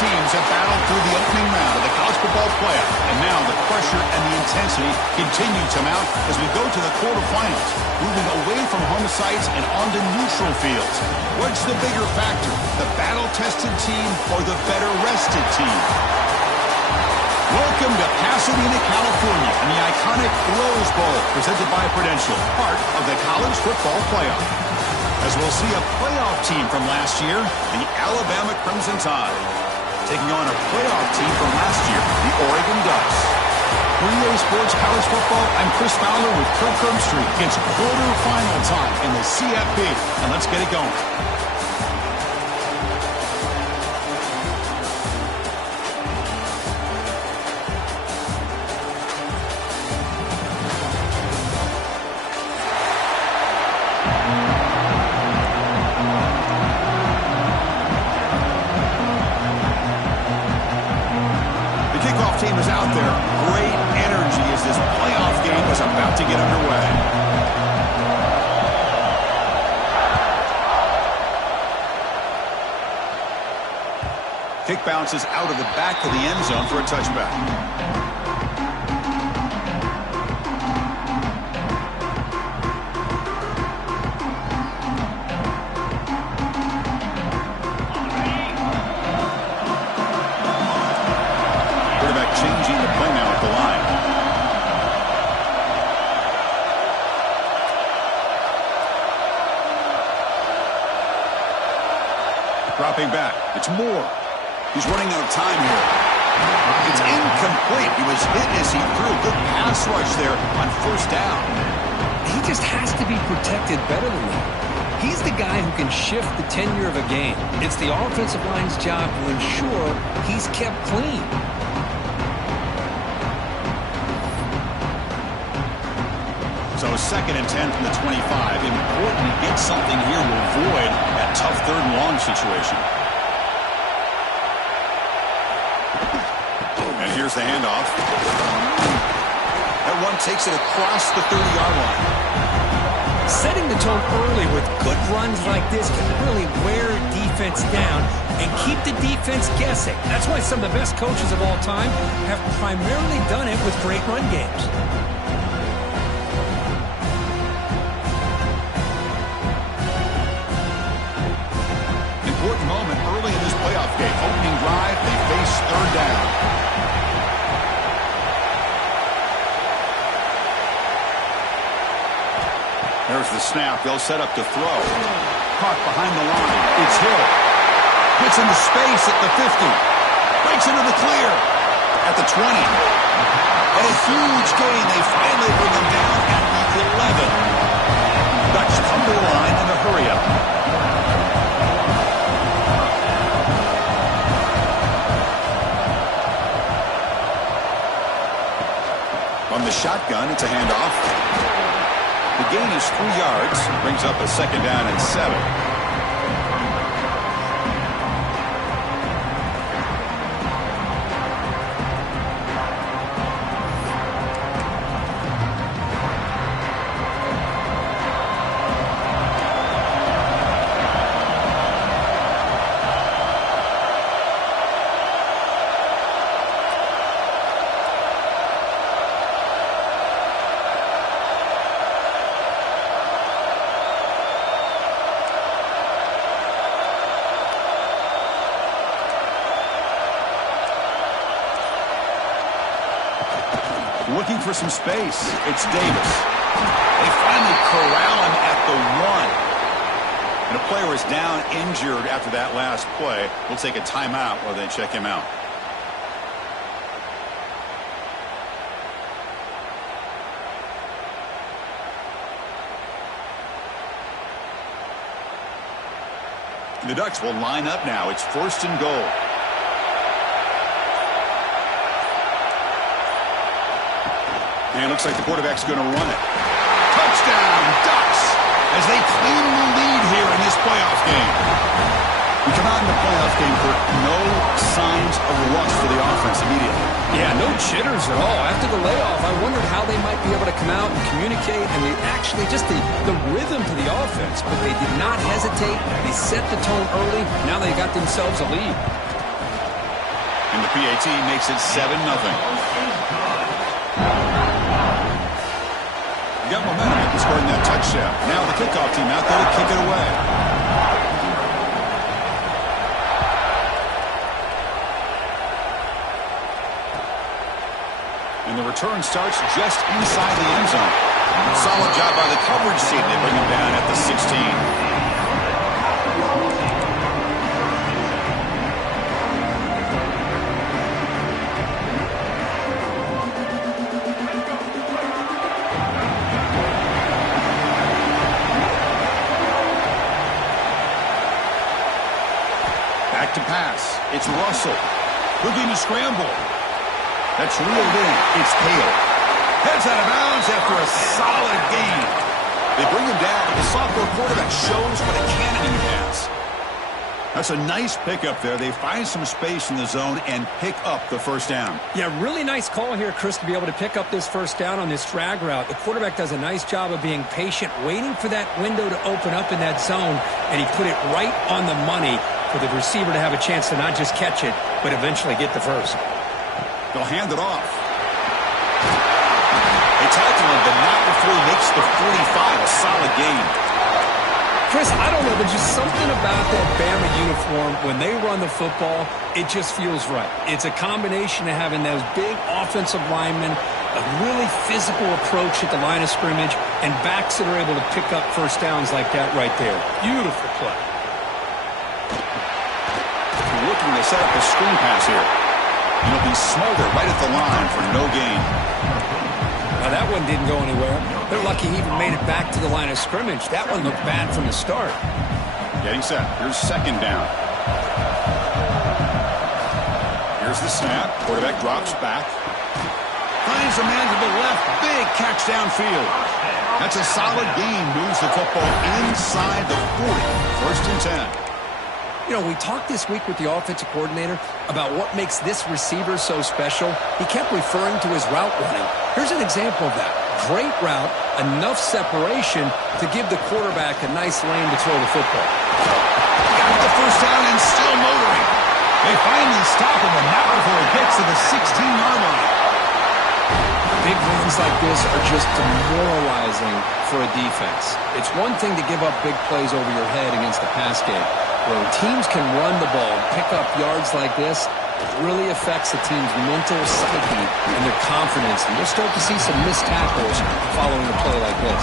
teams have battled through the opening round of the college football playoff, and now the pressure and the intensity continue to mount as we go to the quarterfinals, moving away from home sites and onto neutral fields. What's the bigger factor, the battle-tested team or the better-rested team? Welcome to Pasadena, California, and the iconic Rose Bowl, presented by Prudential, part of the college football playoff. As we'll see a playoff team from last year, the Alabama Crimson Tide, taking on a playoff team from last year, the Oregon Ducks. For EA Sports College Football, I'm Chris Fowler with Kirk Herbstreit. It's quarterfinal time in the CFP, and let's get it going. Team is out there. Great energy as this playoff game is about to get underway. Kick bounces out of the back of the end zone for a touchback. Changing the play now at the line. Dropping back. It's Moore. He's running out of time here. It's incomplete. He was hit as he threw. Good pass rush there on first down. He just has to be protected better than that. He's the guy who can shift the tenure of a game. It's the offensive line's job to ensure he's kept clean. So 2nd and 10 from the 25. Important to get something here to avoid that tough 3rd and long situation. And here's the handoff. That one takes it across the 30-yard line. Setting the tone early with good runs like this can really wear defense down and keep the defense guessing. That's why some of the best coaches of all time have primarily done it with great run games. Important moment early in this playoff game. Opening drive, they face 3rd down. There's the snap. They'll set up to throw. Caught behind the line. It's Hill. Gets into space at the 50. Breaks into the clear at the 20. And a huge gain. They finally bring them down at the 11. Ducks come to the line in a hurry-up. From the shotgun, it's a handoff. The gain is 3 yards. Brings up a 2nd down and 7. Looking for some space. It's Davis. They finally corral him at the 1. And a player is down injured after that last play. We'll take a timeout while they check him out. The Ducks will line up now. It's 1st and goal. And it looks like the quarterback's going to run it. Touchdown, Ducks, as they claim the lead here in this playoff game. We come out in the playoff game for no signs of rust for the offense immediately. Yeah, no jitters at all. After the layoff, I wondered how they might be able to come out and communicate, and they actually just the rhythm to the offense. But they did not hesitate. They set the tone early. Now they got themselves a lead. And the PAT makes it 7-0. You got momentum after scoring that touchdown. Now the kickoff team out there to kick it away. And the return starts just inside the end zone. Solid job by the coverage team. They bring him down at the 16. To pass. It's Russell. Looking to scramble. That's reeled in. It's Hale. Heads out of bounds after a solid gain. They bring him down, but the sophomore quarterback shows what a cannon he has. That's a nice pickup there. They find some space in the zone and pick up the first down. Yeah, really nice call here, Chris, to be able to pick up this first down on this drag route. The quarterback does a nice job of being patient, waiting for that window to open up in that zone, and he put it right on the money for the receiver to have a chance to not just catch it, but eventually get the first. They'll hand it off. They tackle him, but not before he makes the 45, a solid gain. Chris, I don't know, there's just something about that Bama uniform. When they run the football, it just feels right. It's a combination of having those big offensive linemen, a really physical approach at the line of scrimmage, and backs that are able to pick up first downs like that right there. Beautiful play. Looking to set up a screen pass here. He'll be smothered right at the line for no gain. Now that one didn't go anywhere. They're lucky he even made it back to the line of scrimmage. That one looked bad from the start. Getting set. Here's second down. Here's the snap. Quarterback drops back. Finds a man to the left. Big catch downfield. That's a solid gain. Moves the football inside the 40. First and 10. You know, we talked this week with the offensive coordinator about what makes this receiver so special. He kept referring to his route running. Here's an example of that. Great route, enough separation to give the quarterback a nice lane to throw the football. Got the first down and still motoring. They finally stop him, and not before he gets to the 16-yard line. Big runs like this are just demoralizing for a defense. It's one thing to give up big plays over your head against the pass game. When teams can run the ball and pick up yards like this, it really affects the team's mental psyche and their confidence. And you'll start to see some missed tackles following a play like this.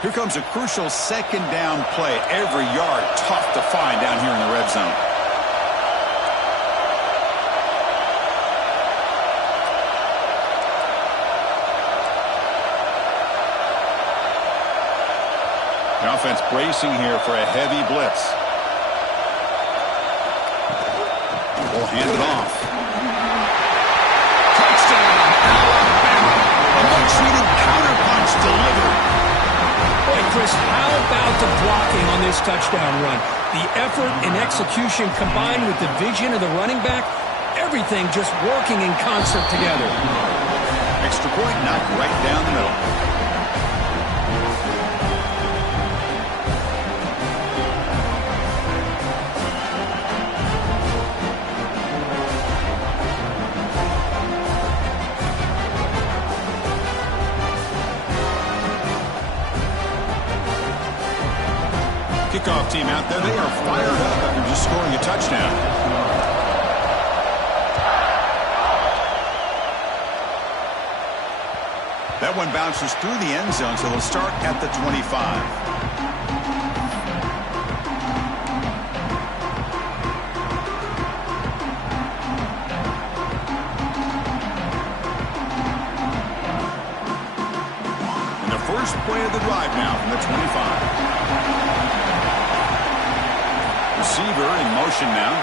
Here comes a crucial second down play. Every yard tough to find down here in the red zone. The offense bracing here for a heavy blitz. We'll hand it off. Touchdown, Alabama. A much-needed counterpunch delivered. Boy, Chris, how about the blocking on this touchdown run? The effort and execution combined with the vision of the running back, everything just working in concert together. Extra point knocked right down the middle. Kickoff team out there, they are fired up after just scoring a touchdown. That one bounces through the end zone, so they'll start at the 25. And the first play of the drive now from the 25. Receiver in motion now.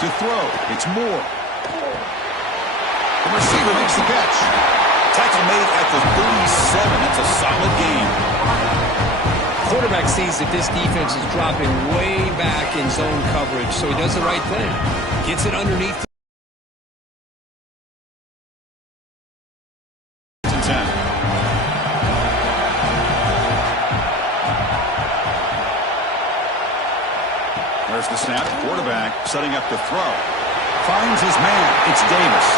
To throw. It's Moore. The receiver makes the catch. Tackle made at the 37. That's a solid gain. Quarterback sees that this defense is dropping way back in zone coverage, so he does the right thing. Gets it underneath. There's the snap. Quarterback setting up to throw. Finds his man. It's Davis.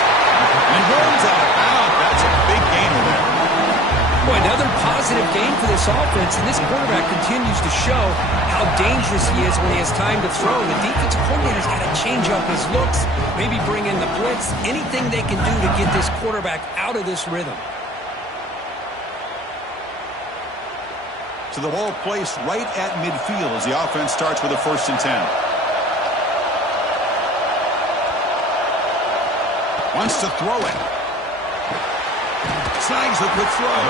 And runs out of bounds. That's a big gainer there. Boy, another positive game for this offense, and this quarterback continues to show how dangerous he is when he has time to throw. The defensive coordinator's got to change up his looks, maybe bring in the blitz, anything they can do to get this quarterback out of this rhythm. So the ball placed right at midfield as the offense starts with a 1st and 10. Wants to throw it. Snags the quick throw.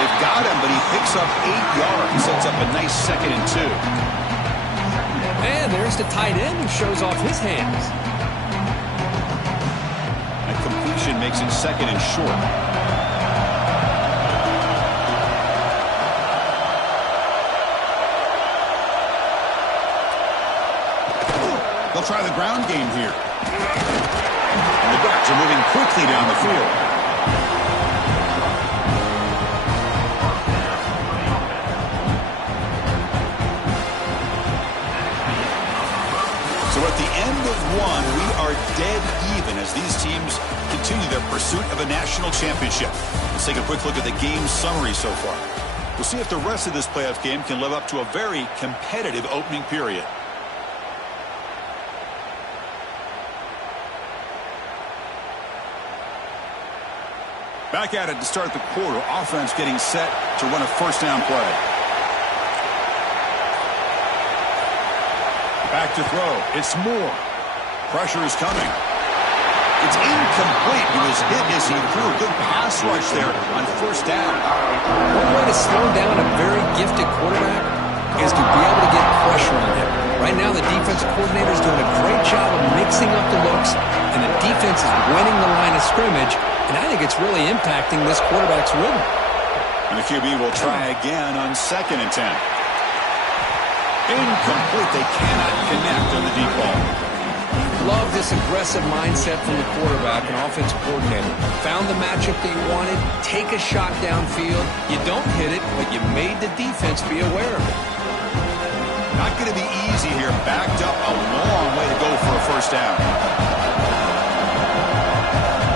They've got him, but he picks up 8 yards. Sets up a nice 2nd and 2. And there's the tight end who shows off his hands. A completion makes it 2nd and short. They'll try the ground game here. And the Ducks are moving quickly down the field. So at the end of one, we are dead even as these teams continue their pursuit of a national championship. Let's take a quick look at the game summary so far. We'll see if the rest of this playoff game can live up to a very competitive opening period. Back at it to start the quarter. Offense getting set to run a 1st down play. Back to throw. It's Moore. Pressure is coming. It's incomplete. He was hit as he threw. Good pass rush there on 1st down. One way to slow down a very gifted quarterback is to be able to get pressure on him. Right now, the defensive coordinator is doing a great job of mixing up the looks, and the defense is winning the line of scrimmage, and I think it's really impacting this quarterback's rhythm. And the QB will try again on 2nd and 10. Incomplete. They cannot connect on the deep ball. Love this aggressive mindset from the quarterback and offensive coordinator. Found the matchup that you wanted. Take a shot downfield. You don't hit it, but you made the defense be aware of it. Not going to be easy here. Backed up a long way to go for a 1st down.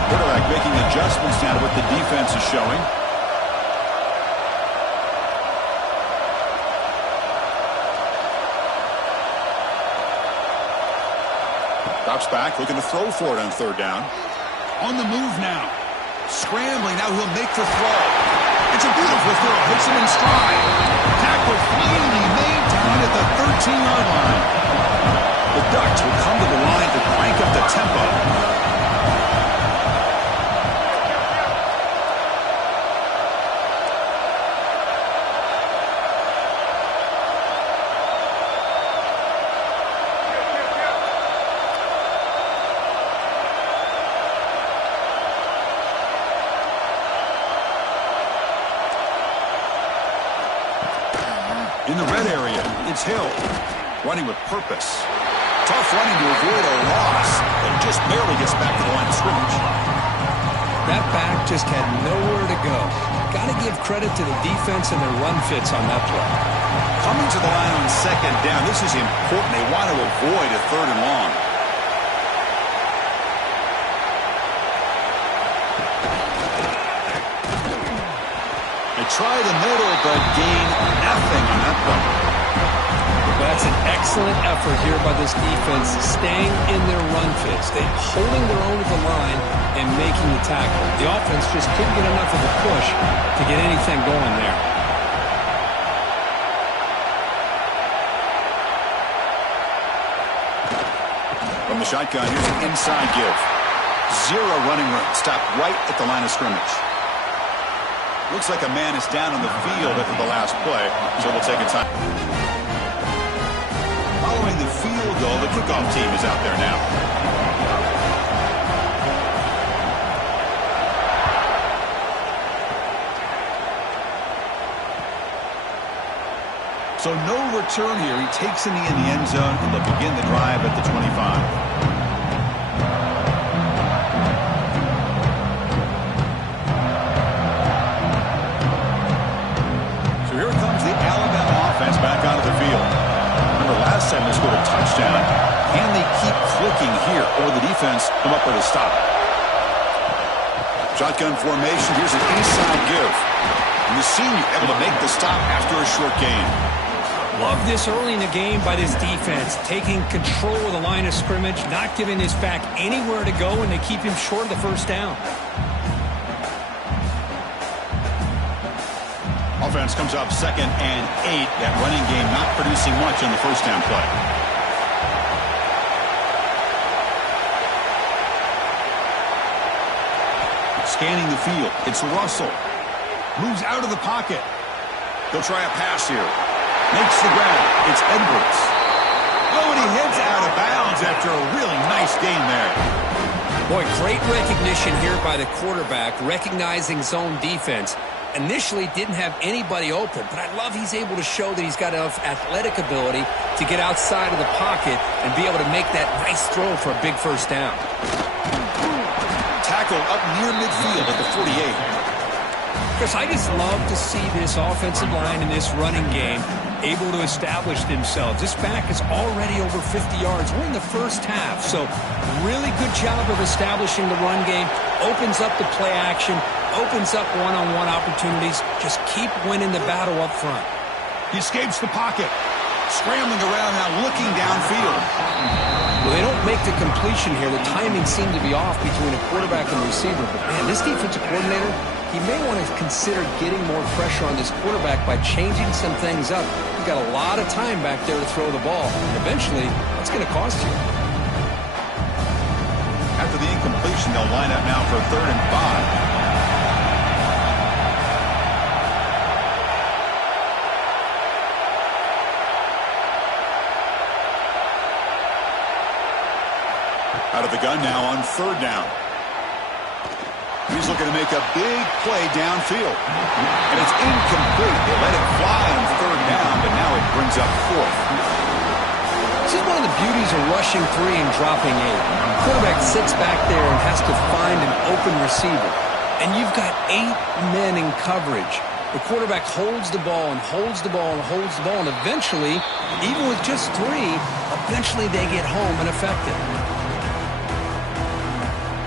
Quarterback making adjustments now to what the defense is showing. Drops back, looking to throw for it on 3rd down. On the move now. Scrambling, now he'll make the throw. It's a beautiful throw, hits him in stride. Tackle finally made down at the 13-yard line. The Ducks will come to the line to crank up the tempo. In the red area, it's Hill. Running with purpose. Tough running to avoid a loss, and just barely gets back to the line of scrimmage. That back just had nowhere to go. Got to give credit to the defense and their run fits on that play. Coming to the line on 2nd down, this is important. They want to avoid a 3rd and long. They try the middle, but gain nothing on that play. That's an excellent effort here by this defense, staying in their run fits. They're holding their own at the line and making the tackle. The offense just couldn't get enough of a push to get anything going there. From the shotgun, here's an inside give. 0 running room. Stopped right at the line of scrimmage. Looks like a man is down on the field after the last play, so we'll take a time. Following the field goal, the kickoff team is out there now. So no return here. He takes in the end zone, and they'll begin the drive at the 25. Back onto the field. Remember, last time they scored a touchdown come up with a stop. Shotgun formation. Here's an inside give. And the senior able to make the stop after a short gain. Love this early in the game by this defense, taking control of the line of scrimmage, not giving this back anywhere to go, and they keep him short of the first down. Offense comes up 2nd and 8. That running game not producing much on the first down play. Scanning the field. It's Russell. Moves out of the pocket. They'll try a pass here. Makes the grab. It's Edwards. Oh, and he heads out of bounds after a really nice game there. Boy, great recognition here by the quarterback, recognizing zone defense. Initially didn't have anybody open, but I love he's able to show that he's got enough athletic ability to get outside of the pocket and be able to make that nice throw for a big first down. Tackle up near midfield at the 48. Chris, I just love to see this offensive line in this running game able to establish themselves. This back is already over 50 yards. We're in the first half, so really good job of establishing the run game. Opens up the play action, opens up one-on-one opportunities. Just keep winning the battle up front. He escapes the pocket. Scrambling around now, looking downfield. Well, they don't make the completion here. The timing seemed to be off between a quarterback and a receiver. But, man, this defensive coordinator, he may want to consider getting more pressure on this quarterback by changing some things up. You've got a lot of time back there to throw the ball. And eventually, that's going to cost you. After the incompletion, they'll line up now for 3rd and 5. Out of the gun now on 3rd down. He's looking to make a big play downfield. And it's incomplete. They let it fly on 3rd down, but now it brings up 4th. This is one of the beauties of rushing 3 and dropping 8. The quarterback sits back there and has to find an open receiver. And you've got 8 men in coverage. The quarterback holds the ball and holds the ball and holds the ball. And eventually, even with just 3, eventually they get home and effective.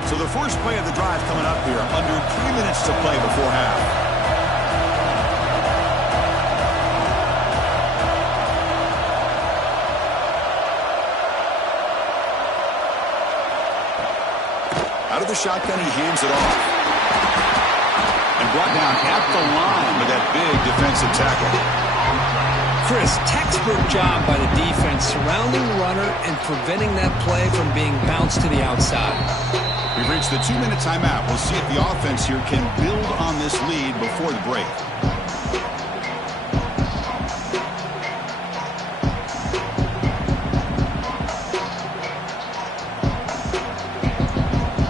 So the first play of the drive coming up here, under 3 minutes to play before half. Out of the shotgun, he hands it off. And brought down at the line with that big defensive tackle. Chris, textbook job by the defense, surrounding the runner and preventing that play from being bounced to the outside. We've reached the 2-minute timeout. We'll see if the offense here can build on this lead before the break.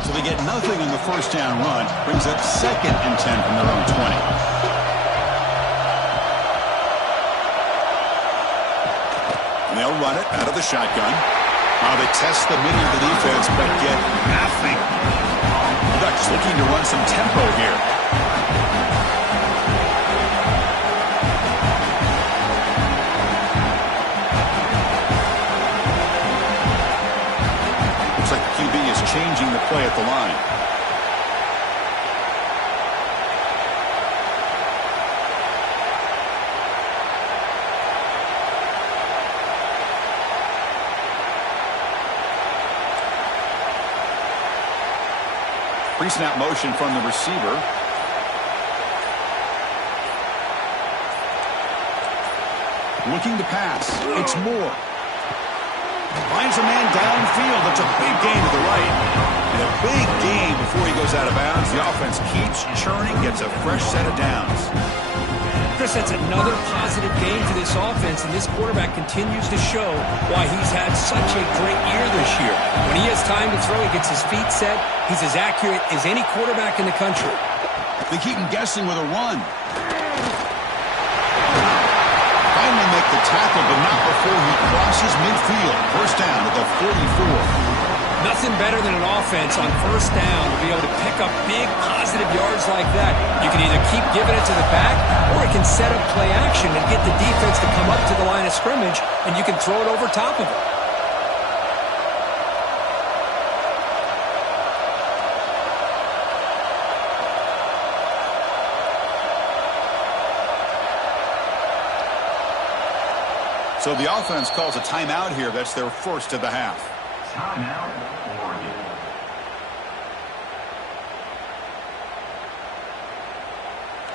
So they get nothing on the first down run. Brings up 2nd and 10 from their own 20. And they'll run it out of the shotgun. They test the middle of the defense, but get nothing. The Ducks looking to run some tempo here. Looks like the QB is changing the play at the line. Pre-snap motion from the receiver. Looking to pass. It's Moore. Finds a man downfield. That's a big gain to the right. And a big gain before he goes out of bounds. The offense keeps churning, gets a fresh set of downs. Chris, that's another positive game for this offense, and this quarterback continues to show why he's had such a great year this year. When he has time to throw, he gets his feet set. He's as accurate as any quarterback in the country. They keep him guessing with a run. Finally make the tackle, but not before he crosses midfield. First down at the 44. Nothing better than an offense on first down to be able to pick up big positive yards like that. You can either keep giving it to the back, or it can set up play action and get the defense to come up to the line of scrimmage, and you can throw it over top of it. So the offense calls a timeout here. That's their first of the half. Timeout, Oregon.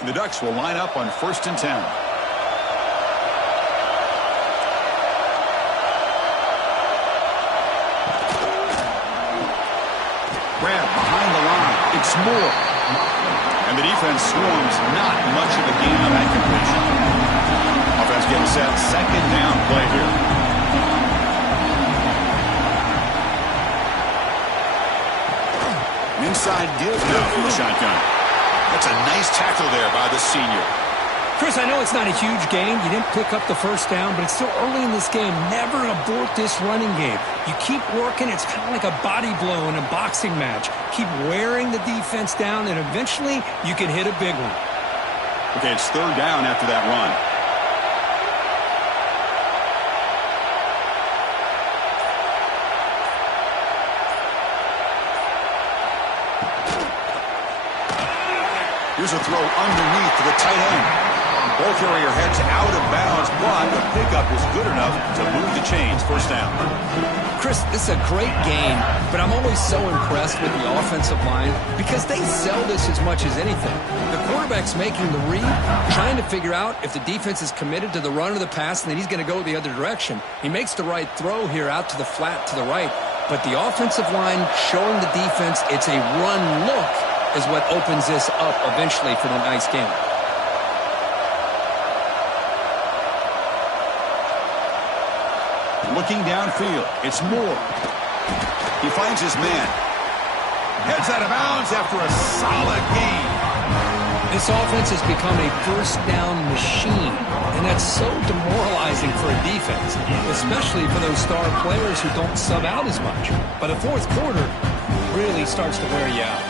The Ducks will line up on 1st and 10. Grab behind the line. It's Moore. And the defense swarms. Not much of a gain on that completion. Offense getting set. 2nd down play here. Inside deal now from the shotgun. That's a nice tackle there by the senior. Chris, I know it's not a huge gain. You didn't pick up the first down, but it's still early in this game. Never abort this running game. You keep working. It's kind of like a body blow in a boxing match. Keep wearing the defense down, and eventually you can hit a big one. Okay, it's 3rd down after that run. Here's a throw underneath to the tight end. Ball carrier heads out of bounds, but the pickup is good enough to move the chains. 1st down. Chris, this is a great game, but I'm always so impressed with the offensive line because they sell this as much as anything. The quarterback's making the read, trying to figure out if the defense is committed to the run or the pass, and then he's going to go the other direction. He makes the right throw here out to the flat to the right, but the offensive line showing the defense it's a run look is what opens this up eventually for the nice game. Looking downfield, it's Moore. He finds his man. Heads out of bounds after a solid gain. This offense has become a first down machine, and that's so demoralizing for a defense, especially for those star players who don't sub out as much. By the 4th quarter, really starts to wear you out.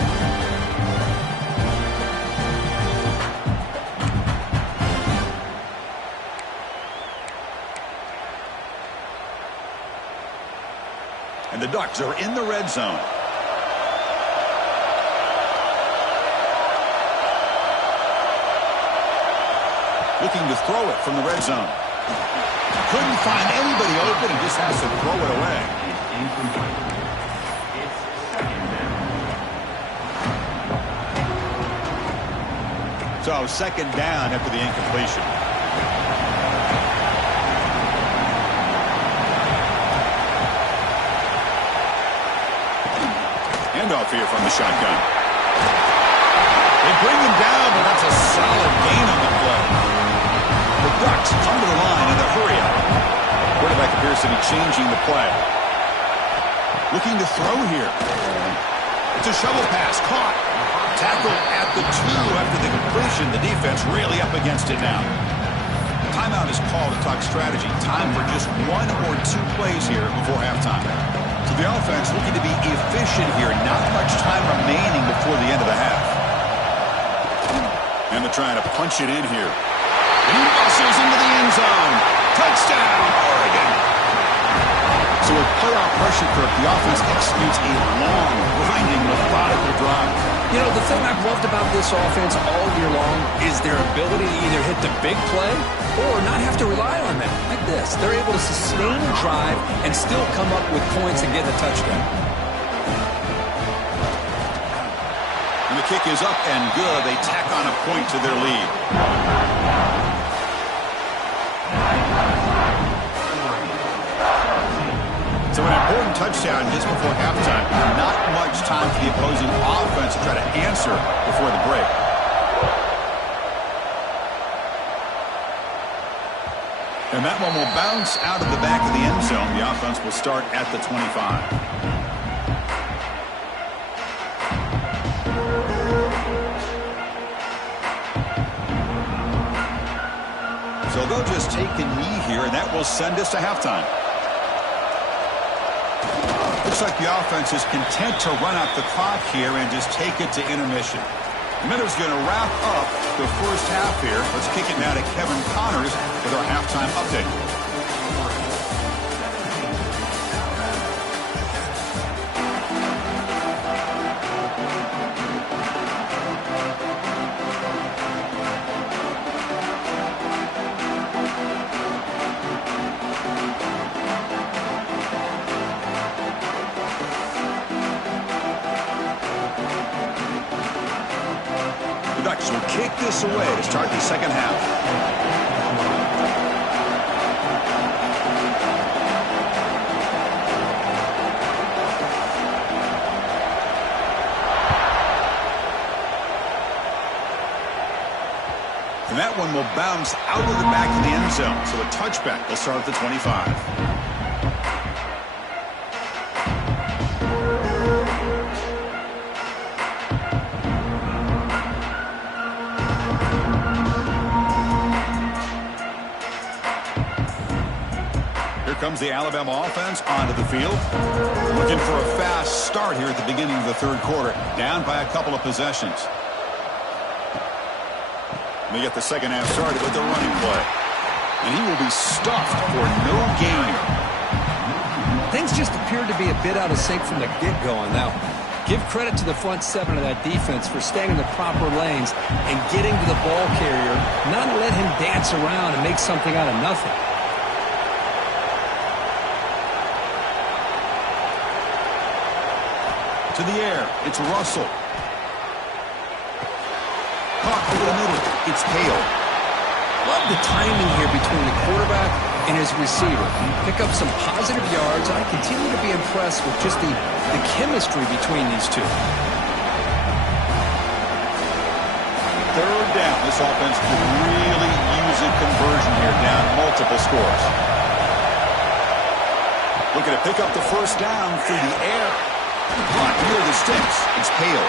And the Ducks are in the red zone. Looking to throw it from the red zone. Couldn't find anybody open and just has to throw it away. So 2nd down after the incompletion. Handoff here from the shotgun. They bring him down, but that's a solid gain on the play. The Ducks come to the line in a hurry-up. Quarterback appears to be changing the play. Looking to throw here. It's a shovel pass. Caught. Tackled at the 2 after the completion. The defense really up against it now. Timeout is called to talk strategy. Time for just 1 or 2 plays here before halftime. So the offense looking to be efficient here. Not much time remaining before the end of the half. And they're trying to punch it in here. He muscles into the end zone. Touchdown, Oregon. So with playoff pressure, Kirk, the offense executes a long, grinding, methodical drive. You know, the thing I've loved about this offense all year long is their ability to either hit the big play or not have to rely on that. Like this. They're able to sustain a drive and still come up with points and get a touchdown. And the kick is up and good. They tack on a point to their lead. So an important touchdown just before halftime. Not much time for the opposing offense to try to answer before the break. And that one will bounce out of the back of the end zone. The offense will start at the 25. So they'll just take a knee here, and that will send us to halftime. Looks like the offense is content to run out the clock here and just take it to intermission. The Minnows going to wrap up the first half here. Let's kick it now to Kevin Connors with our halftime update. Ducks will kick this away to start the second half. And that one will bounce out of the back of the end zone. So a touchback will start at the 25. Here comes the Alabama offense onto the field. Looking for a fast start here at the beginning of the third quarter. Down by a couple of possessions. They get the second half started with the running play. And he will be stuffed for no gain. Things just appeared to be a bit out of sync from the get-go on that one. Give credit to the front seven of that defense for staying in the proper lanes and getting to the ball carrier, not let him dance around and make something out of nothing. To the air, it's Russell. Caught over the middle. It's Hale. Love the timing here between the quarterback and his receiver. Pick up some positive yards. I continue to be impressed with just the chemistry between these two. Third down. This offense could really use a conversion here, down multiple scores. Looking to pick up the first down through the air. Caught near the sticks. It's Hale.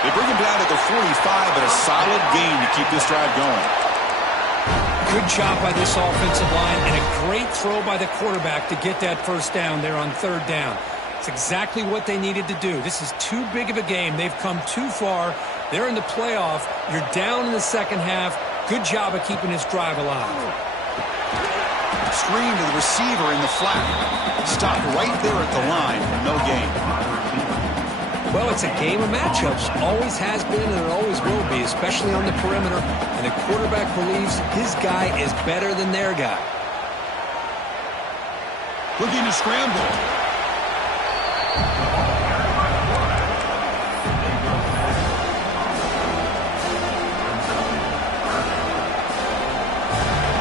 They bring him down to the 45, but a solid gain to keep this drive going. Good job by this offensive line and a great throw by the quarterback to get that first down there on third down. It's exactly what they needed to do. This is too big of a game. They've come too far. They're in the playoff. You're down in the second half. Good job of keeping this drive alive. Screen to the receiver in the flat. Stopped right there at the line. No gain. Well, it's a game of matchups. Always has been and it always will be, especially on the perimeter. And the quarterback believes his guy is better than their guy. Looking to scramble.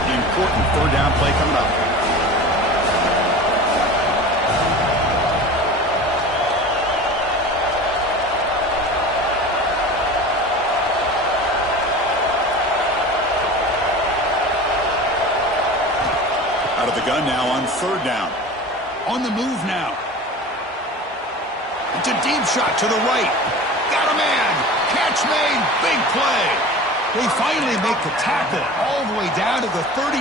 The important third down play coming up. Out of the gun now on third down. On the move now. It's a deep shot to the right. Got a man. Catch made. Big play. They finally make the tackle all the way down to the 32.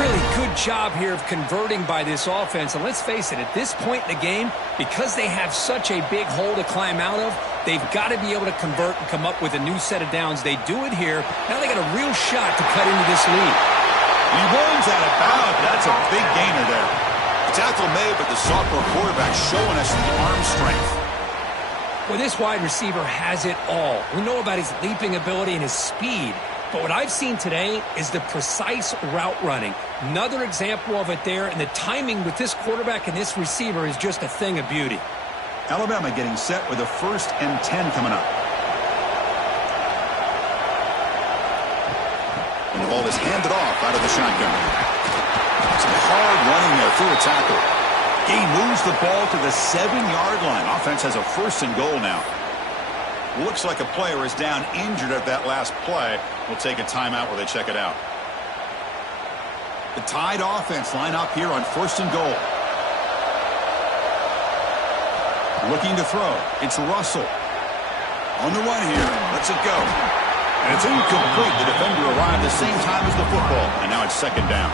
Really good job here of converting by this offense. And let's face it, at this point in the game, because they have such a big hole to climb out of, they've got to be able to convert and come up with a new set of downs. They do it here. Now they got a real shot to cut into this lead. He runs out of bounds. That's a big gainer there. Tackle made, but the sophomore quarterback showing us the arm strength. Well, this wide receiver has it all. We know about his leaping ability and his speed. But what I've seen today is the precise route running. Another example of it there, and the timing with this quarterback and this receiver is just a thing of beauty. Alabama getting set with a 1st and 10 coming up. And the ball is handed off out of the shotgun. Some hard running there through a tackle. He moves the ball to the 7-yard line. Offense has a 1st and goal now. Looks like a player is down injured at that last play. We'll take a timeout where they check it out. The Tide offense line up here on 1st and goal. Looking to throw. It's Russell. On the run here. Lets it go. And it's incomplete. The defender arrived the same time as the football. And now it's 2nd down.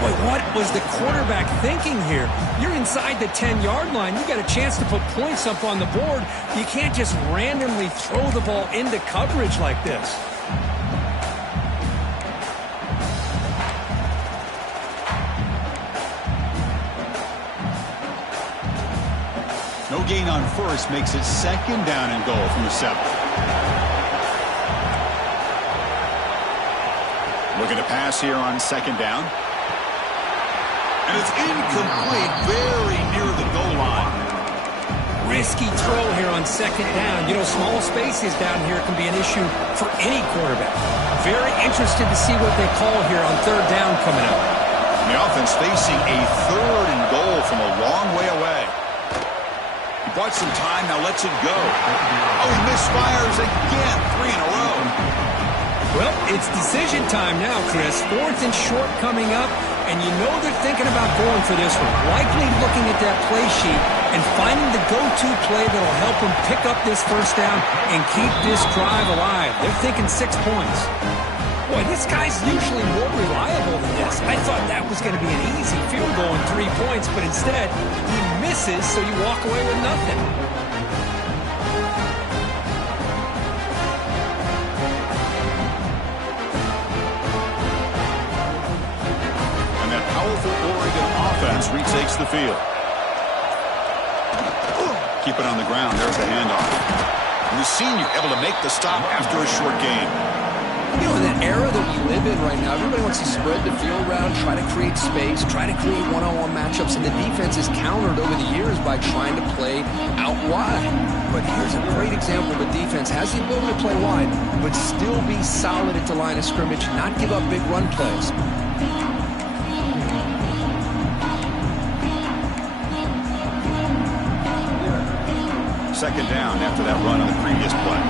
Boy, what was the quarterback thinking here? You're inside the 10-yard line. You got a chance to put points up on the board. You can't just randomly throw the ball into coverage like this. No gain on 1st makes it 2nd down and goal from the 7th. Looking to pass here on 2nd down. And it's incomplete, very near the goal line. risky throw here on second down. You know, small spaces down here can be an issue for any quarterback. Very interested to see what they call here on third down coming up. The offense facing a 3rd and goal from a long way away. He bought some time, now lets it go. Oh, he misfires again, 3 in a row. Well, it's decision time now, Chris. 4th and short coming up, and you know they're thinking about going for this one. Likely looking at that play sheet and finding the go-to play that'll help them pick up this first down and keep this drive alive. They're thinking 6 points. Boy, this guy's usually more reliable than this. I thought that was going to be an easy field goal and 3 points, but instead, he misses, so you walk away with nothing. And that powerful Oregon offense retakes the field. Keep it on the ground. There's the handoff. And the senior able to make the stop after a short gain. You know, in that era that we live in right now, everybody wants to spread the field around, try to create space, try to create one-on-one matchups, and the defense is countered over the years by trying to play out wide. But here's a great example of a defense has the ability to play wide, but still be solid at the line of scrimmage, not give up big run plays. Second down after that run on the previous play.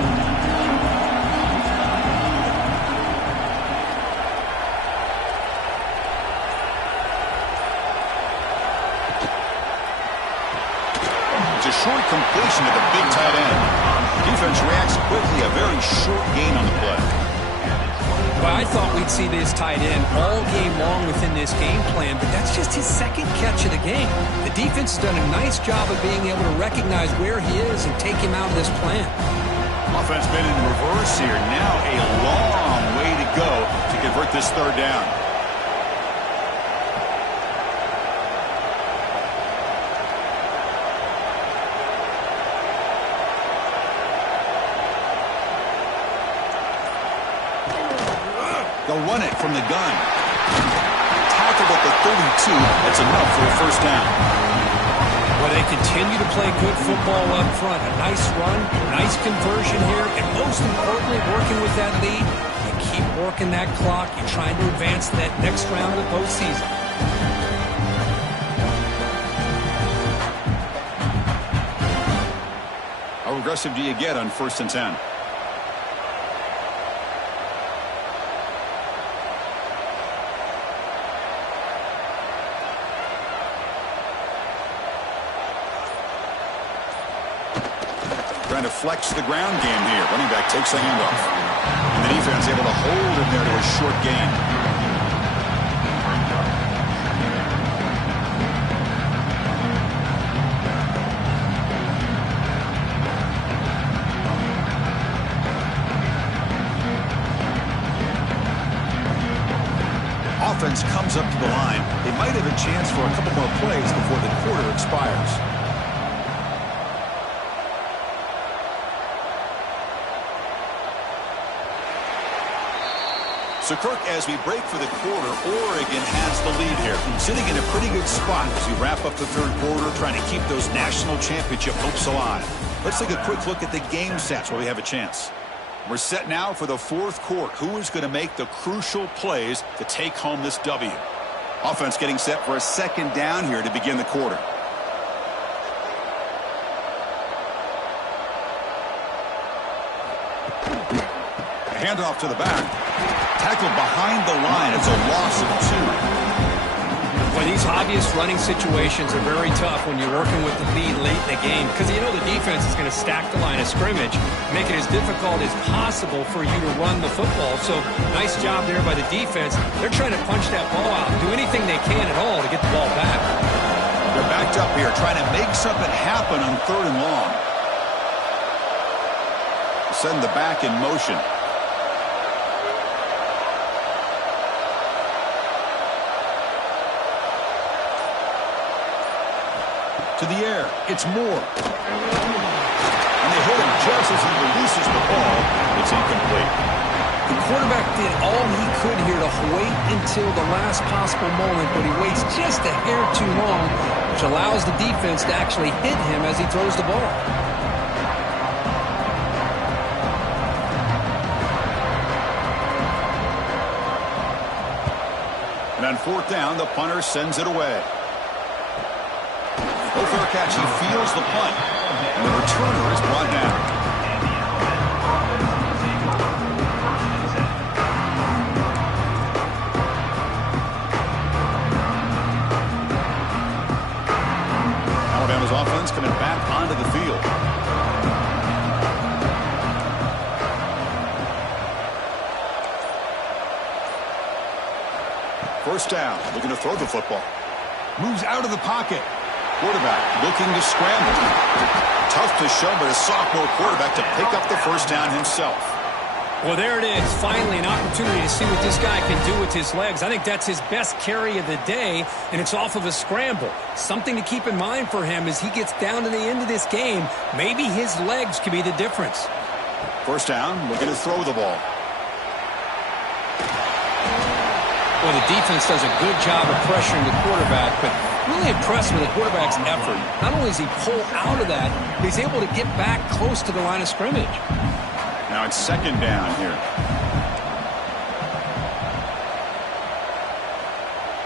A short completion to the big tight end. Defense reacts quickly, a very short gain on the play. But I thought we'd see this tight end all game long within this game plan, but that's just his 2nd catch of the game. The defense has done a nice job of being able to recognize where he is and take him out of this plan. Offense been in reverse here. Now a long way to go to convert this 3rd down. They'll run it from the gun. Tackled at the 32. That's enough for a first down. Well, they continue to play good football up front. A nice run, nice conversion here, and most importantly, working with that lead, you keep working that clock. You're trying to advance to that next round of the postseason. How aggressive do you get on 1st and 10? Trying to flex the ground game here. Running back takes the handoff. And the defense able to hold him there to a short gain. Offense comes up to the line. They might have a chance for a couple more plays before the quarter expires. So, Kirk, as we break for the quarter, Oregon has the lead here. Sitting in a pretty good spot as we wrap up the 3rd quarter, trying to keep those national championship hopes alive. Let's take a quick look at the game stats while we have a chance. We're set now for the 4th quarter. Who is going to make the crucial plays to take home this W? Offense getting set for a 2nd down here to begin the quarter. Handoff to the back. Tackled behind the line. It's a loss of 2. Well, these obvious running situations are very tough when you're working with the lead late in the game because you know the defense is going to stack the line of scrimmage, make it as difficult as possible for you to run the football. So nice job there by the defense. They're trying to punch that ball out, do anything they can at all to get the ball back. They're backed up here trying to make something happen on 3rd and long. Send the back in motion. To the air. It's Moore. And they hit him just as he releases the ball. It's incomplete. The quarterback did all he could here to wait until the last possible moment, but he waits just a hair too long, which allows the defense to actually hit him as he throws the ball. And on fourth down, the punter sends it away. Go for a catch. He feels the punt. And the returner is brought down. Alabama's offense coming back onto the field. First down, looking to throw the football. Moves out of the pocket. Quarterback looking to scramble. Tough to show, but a sophomore quarterback to pick up the first down himself. Well, there it is. Finally, an opportunity to see what this guy can do with his legs. I think that's his best carry of the day, and it's off of a scramble. Something to keep in mind for him as he gets down to the end of this game. Maybe his legs could be the difference. First down, looking to throw the ball. Well, the defense does a good job of pressuring the quarterback, but really impressed with the quarterback's effort. Not only does he pull out of that, but he's able to get back close to the line of scrimmage. Now it's second down here.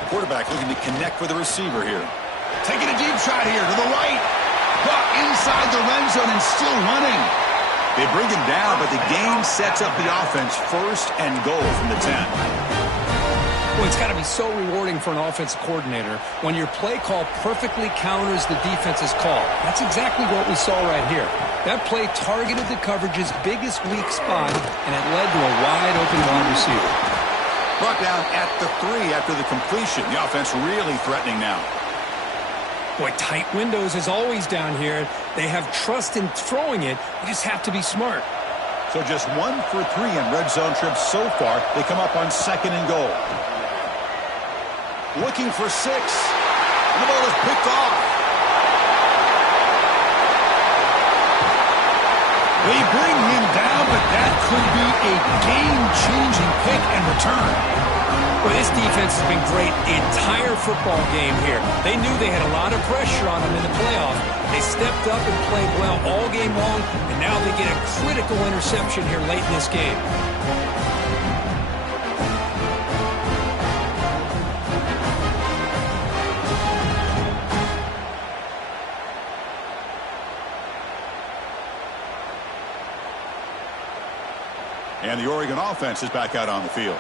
The quarterback looking to connect with the receiver here. Taking a deep shot here to the right. Got inside the red zone and still running. They bring him down, but the game sets up the offense first and goal from the 10. Well, it's got to be so rewarding for an offensive coordinator when your play call perfectly counters the defense's call. That's exactly what we saw right here. That play targeted the coverage's biggest weak spot, and it led to a wide-open wide receiver. Brought down at the 3 after the completion. The offense really threatening now. Boy, tight windows as always down here. They have trust in throwing it. You just have to be smart. So just 1 for 3 in red zone trips so far. They come up on second and goal. Looking for 6. And the ball is picked off. They bring him down, but that could be a game-changing pick and return. Well, this defense has been great the entire football game here. They knew they had a lot of pressure on them in the playoff. They stepped up and played well all game long, and now they get a critical interception here late in this game. And the Oregon offense is back out on the field.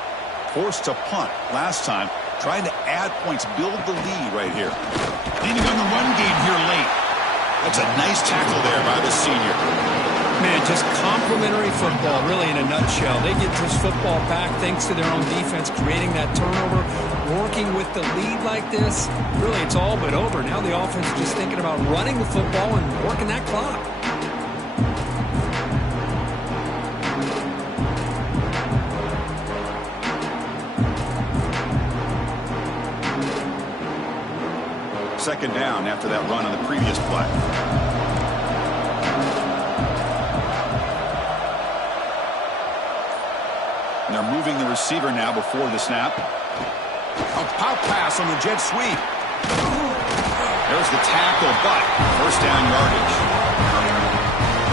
Forced to punt last time, trying to add points, build the lead right here. Leaning on the run game here late. That's a nice tackle there by the senior. Man, just complimentary football, really, in a nutshell. They get this football back thanks to their own defense, creating that turnover, working with the lead like this. Really, it's all but over. Now the offense is just thinking about running the football and working that clock. Second down after that run on the previous play. And they're moving the receiver now before the snap. A pop pass on the jet sweep. There's the tackle, but first down yardage.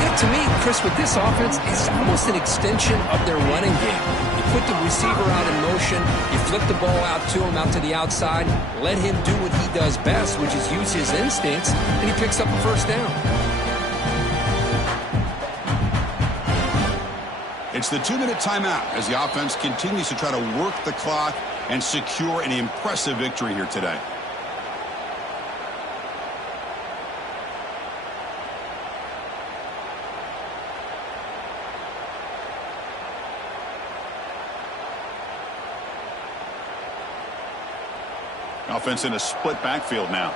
Yeah, to me, Chris, with this offense, it's almost an extension of their running game. You put the receiver out in motion, you flip the ball out to him, out to the outside, let him do what he does best, which is use his instincts, and he picks up a first down. It's the 2-minute timeout as the offense continues to try to work the clock and secure an impressive victory here today. Offense in a split backfield now.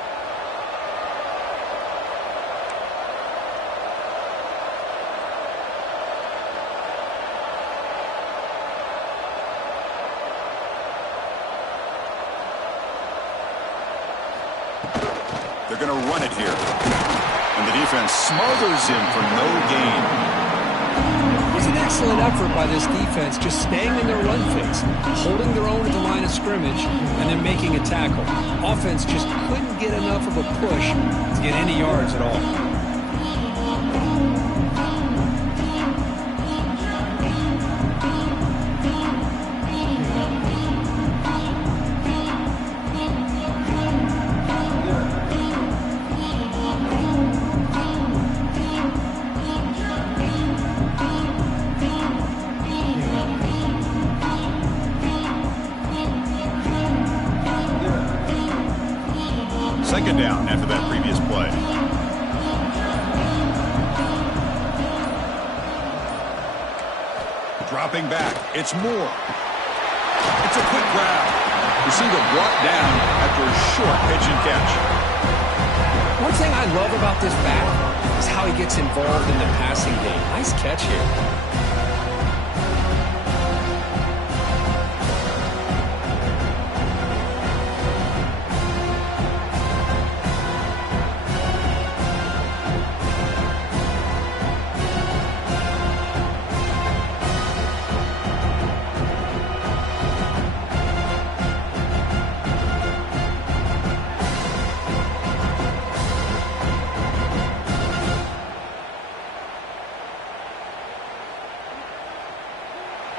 They're going to run it here. And the defense smothers him for no gain. Wasn't Excellent effort by this defense, just staying in their run fits, holding their own at the line of scrimmage, and then making a tackle. Offense just couldn't get enough of a push to get any yards at all. Second down after that previous play. Dropping back, it's Moore. It's a quick grab. Receiver brought down after a short pitch and catch. One thing I love about this back is how he gets involved in the passing game. Nice catch here.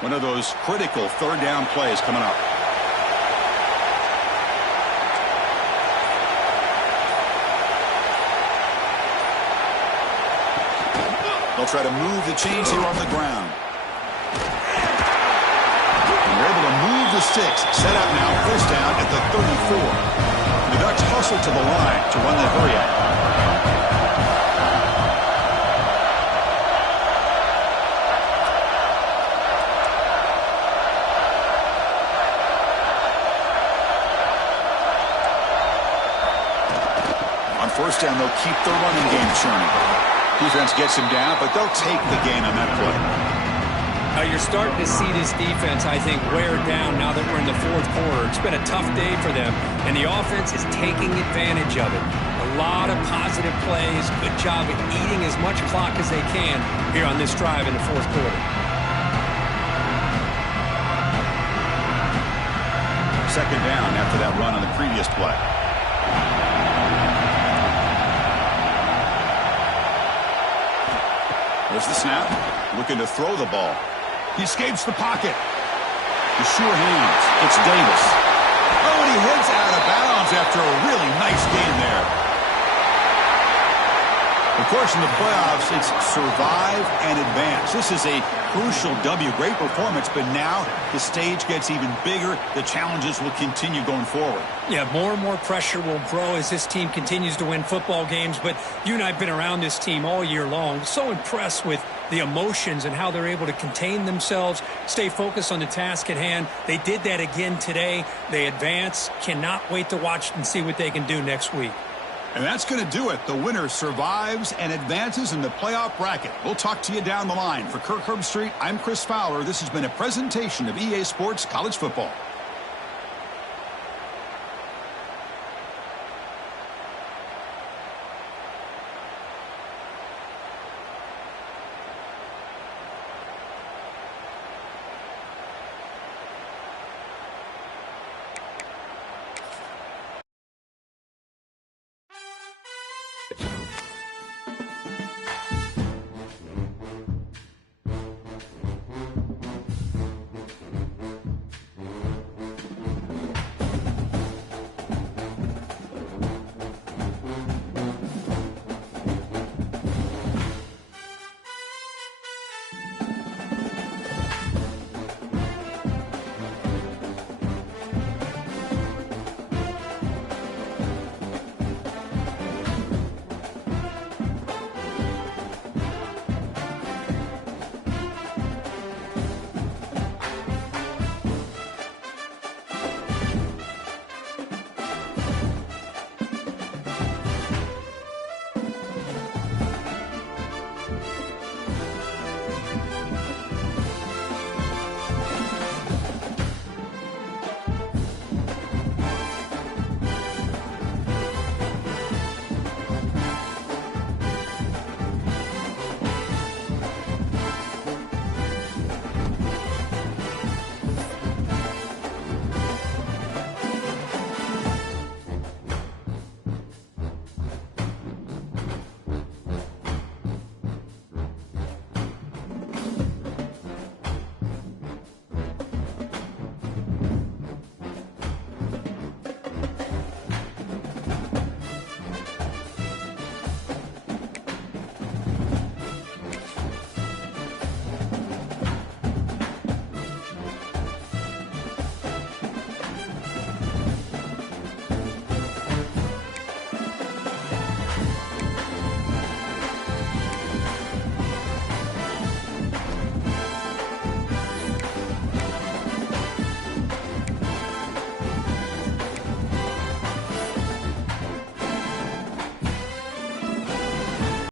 One of those critical third down plays coming up. They'll try to move the chains here on the ground. And they're able to move the sticks. Set up now, first down at the 34. The Ducks hustle to the line to run the hurry up. First down, they'll keep the running game churning. Defense gets him down, but they'll take the gain on that play. You're starting to see this defense, I think, wear down now that we're in the fourth quarter. It's been a tough day for them, and the offense is taking advantage of it. A lot of positive plays. Good job at eating as much clock as they can here on this drive in the fourth quarter. Second down after that run on the previous play. There's the snap. Looking to throw the ball. He escapes the pocket. The sure hands. It's Davis. Oh, and he heads out of bounds after a really nice game there. Of course, in the playoffs, it's survive and advance. This is a crucial W. Great performance, but now the stage gets even bigger. The challenges will continue going forward. Yeah, more and more pressure will grow as this team continues to win football games, but you and I have been around this team all year long. So impressed with the emotions and how they're able to contain themselves, stay focused on the task at hand. They did that again today. They advance. Cannot wait to watch and see what they can do next week. And that's going to do it. The winner survives and advances in the playoff bracket. We'll talk to you down the line. For Kirk Herbstreit, I'm Chris Fowler. This has been a presentation of EA Sports College Football.